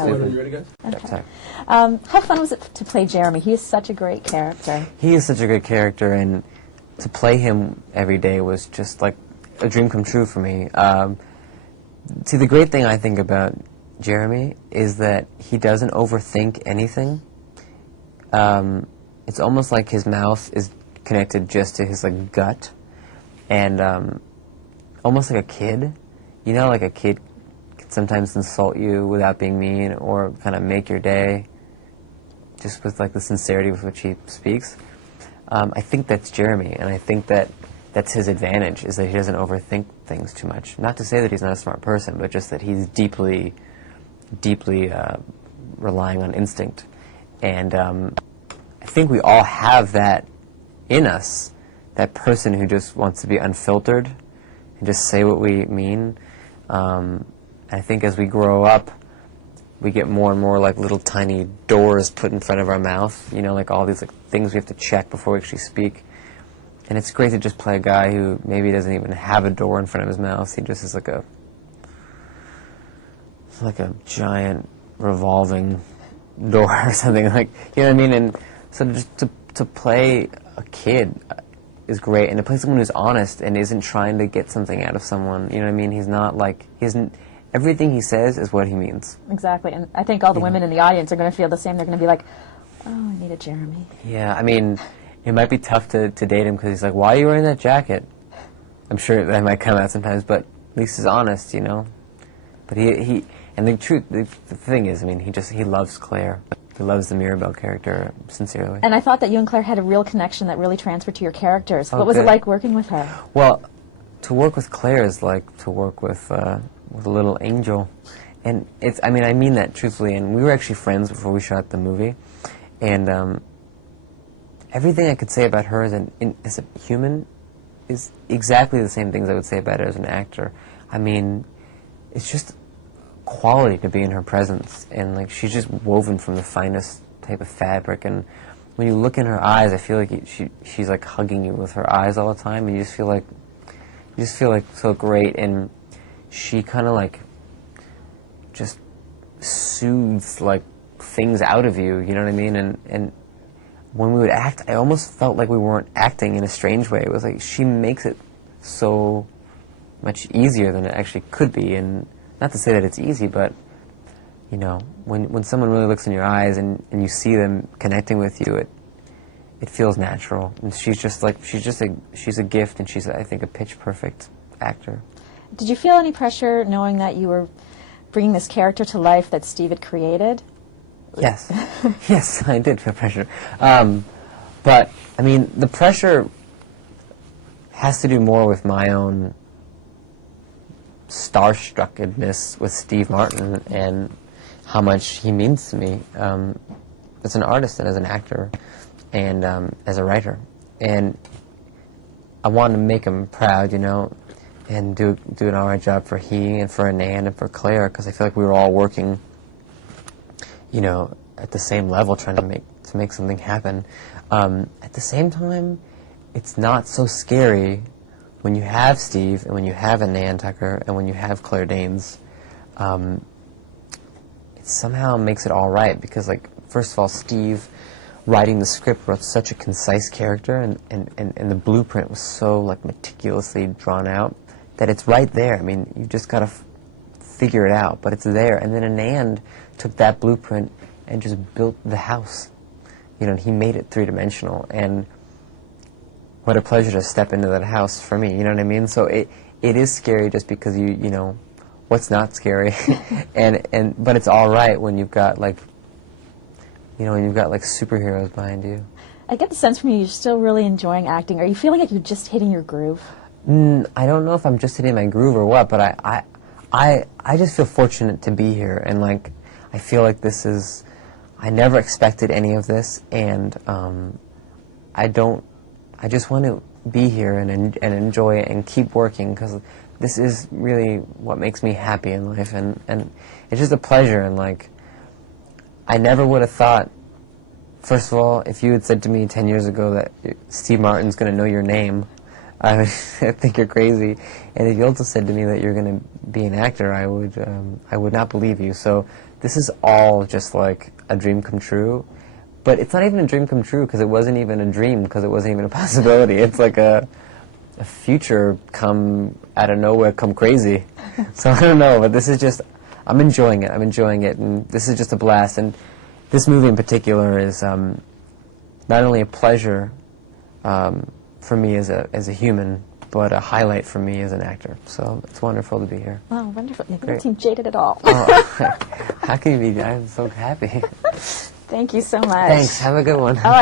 stupid. You ready, guys? Okay. How fun was it to play Jeremy? He is such a great character. He is such a good character, and to play him every day was just like a dream come true for me. See, the great thing I think about Jeremy is that he doesn't overthink anything. It's almost like his mouth is connected just to his like gut, and almost like a kid. You know, like a kid can sometimes insult you without being mean, or kind of make your day just with like the sincerity with which he speaks. I think that's Jeremy, and I think that that's his advantage, is that he doesn't overthink things too much. Not to say that he's not a smart person, but just that he's deeply relying on instinct. And I think we all have that in us, that person who just wants to be unfiltered and just say what we mean. I think as we grow up, we get more and more like little tiny doors put in front of our mouth, you know, like all these like things we have to check before we actually speak. And it's great to just play a guy who maybe doesn't even have a door in front of his mouth. He just is like a giant revolving door or something, like, you know what I mean? And so just to play a kid is great, and to play someone who's honest and isn't trying to get something out of someone, you know what I mean? He's not like, everything he says is what he means. Exactly, and I think all the women in the audience are going to feel the same. They're going to be like, oh, I need a Jeremy. Yeah, I mean, it might be tough to date him because he's like, why are you wearing that jacket? I'm sure that might come out sometimes, but at least he's honest, you know? But he and the truth, the thing is, I mean, he loves Claire. He loves the Mirabelle character sincerely. And I thought that you and Claire had a real connection that really transferred to your characters. Oh, what was good. it like working with her? Well, to work with Claire is like to work with a little angel. And it's, I mean that truthfully, and we were actually friends before we shot the movie. And everything I could say about her as a human is exactly the same things I would say about her as an actor. I mean, it's just quality to be in her presence, and like she's just woven from the finest type of fabric, and when you look in her eyes, I feel like she's like hugging you with her eyes all the time, and you just feel like so great, and she kind of like just soothes like things out of you, you know what I mean? And when we would act, I almost felt like we weren't acting in a strange way. It was like she makes it so much easier than it actually could be. And not to say that it's easy, but you know, when someone really looks in your eyes and you see them connecting with you, it feels natural. And she's a gift, and she's, I think, a pitch perfect actor. Did you feel any pressure knowing that you were bringing this character to life that Steve had created? Yes. Yes, I did feel pressure. But, I mean, the pressure has to do more with my own starstruckedness with Steve Martin and how much he means to me as an artist and as an actor and as a writer. And I wanted to make him proud, you know, and do an all right job for he and for Anand and for Claire, because I feel like we were all working, you know, at the same level, trying to make something happen. At the same time, it's not so scary when you have Steve and when you have Anand Tucker and when you have Claire Danes. It somehow makes it all right, because, like, first of all, Steve, writing the script, wrote such a concise character, and the blueprint was so like meticulously drawn out that it's right there. I mean, you just got to figure it out, but it's there. And then Anand took that blueprint and just built the house. You know, he made it three-dimensional, and what a pleasure to step into that house for me, you know what I mean? So it is scary just because you know, what's not scary? but it's all right when you've got like, you know, when you've got like superheroes behind you. I get the sense from you you're still really enjoying acting. Are you feeling like you're just hitting your groove? I don't know if I'm just hitting my groove or what, but I just feel fortunate to be here, and like I feel like this is, I never expected any of this, and I just want to be here and enjoy it and keep working, because this is really what makes me happy in life, and it's just a pleasure. And like, I never would have thought, first of all, if you had said to me 10 years ago that Steve Martin's going to know your name, I would think you're crazy. And if you also said to me that you're going to be an actor, I would not believe you. So this is all just like a dream come true. But it's not even a dream come true because it wasn't even a dream, because it wasn't even a possibility. It's like a future come out of nowhere, come crazy. So I don't know, but this is just, I'm enjoying it. I'm enjoying it, and this is just a blast. And this movie in particular is not only a pleasure for me as a human, but a highlight for me as an actor. So it's wonderful to be here. Oh, wonderful. You don't seem jaded at all. Oh, how can you be? I'm so happy. Thank you so much. Thanks. Have a good one. Oh, I'm